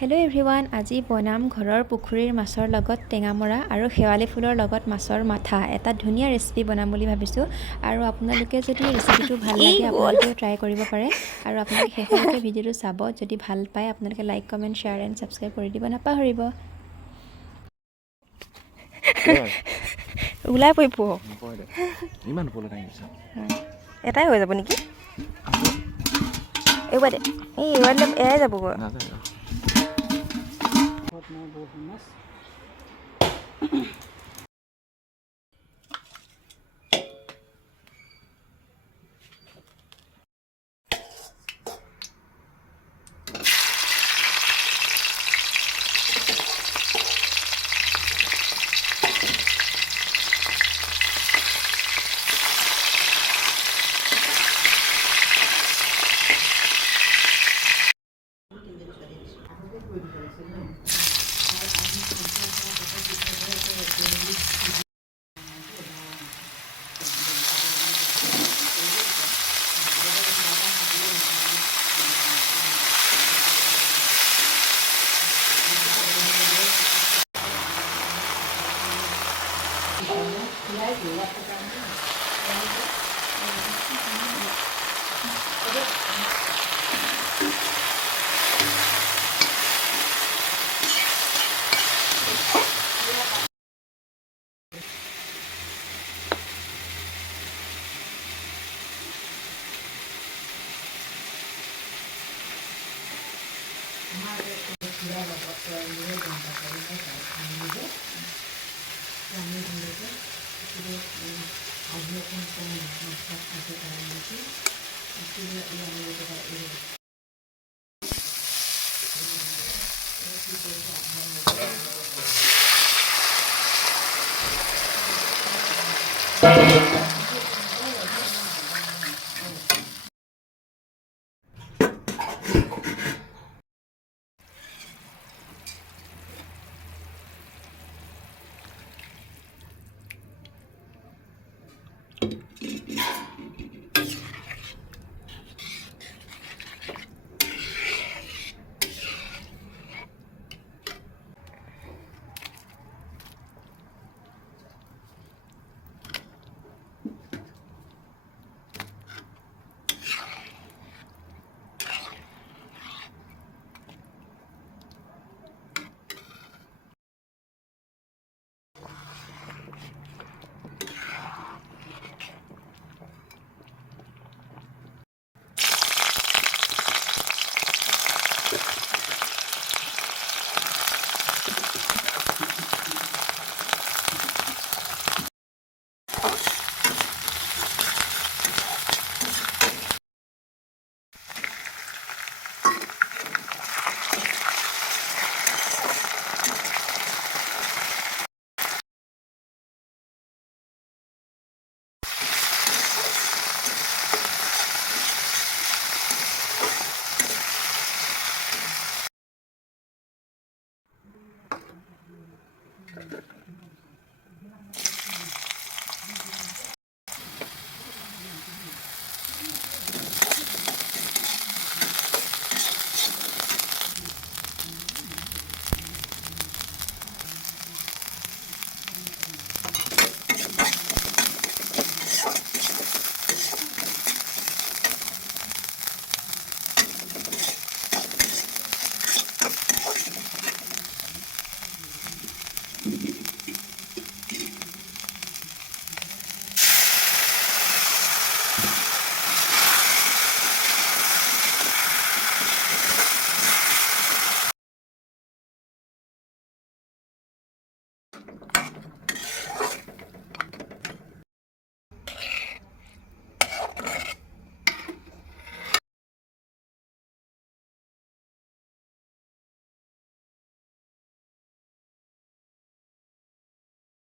Hello' everyone, আজি বনাম ঘৰৰ পুখুৰীৰ মাছৰ লগত টেঙামৰা আৰু শেৱালি ফুলৰ লগত মাছৰ মাথা। এটা ধুনীয়া ৰেচিপি বনাম বুলি ভাবিছোঁ আৰু আপোনালোকে যদি ৰেচিপিটো ভাল লাগে আপোনালোকেও ট্ৰাই কৰিব পাৰে আৰু আপোনালোকে শেষলৈকে ভিডিঅ'টো চাব। যদি ভাল পায় আপোনালোকে like, comment, share and subscribe কৰি দিব নাপাহৰিব। ওলাই পৰিব ইমান ওপৰলৈ টানি দিছা এটাই হৈ যাব নেকি? এইবাৰ এইবাৰ দিলে এয়াই যাবগৈ।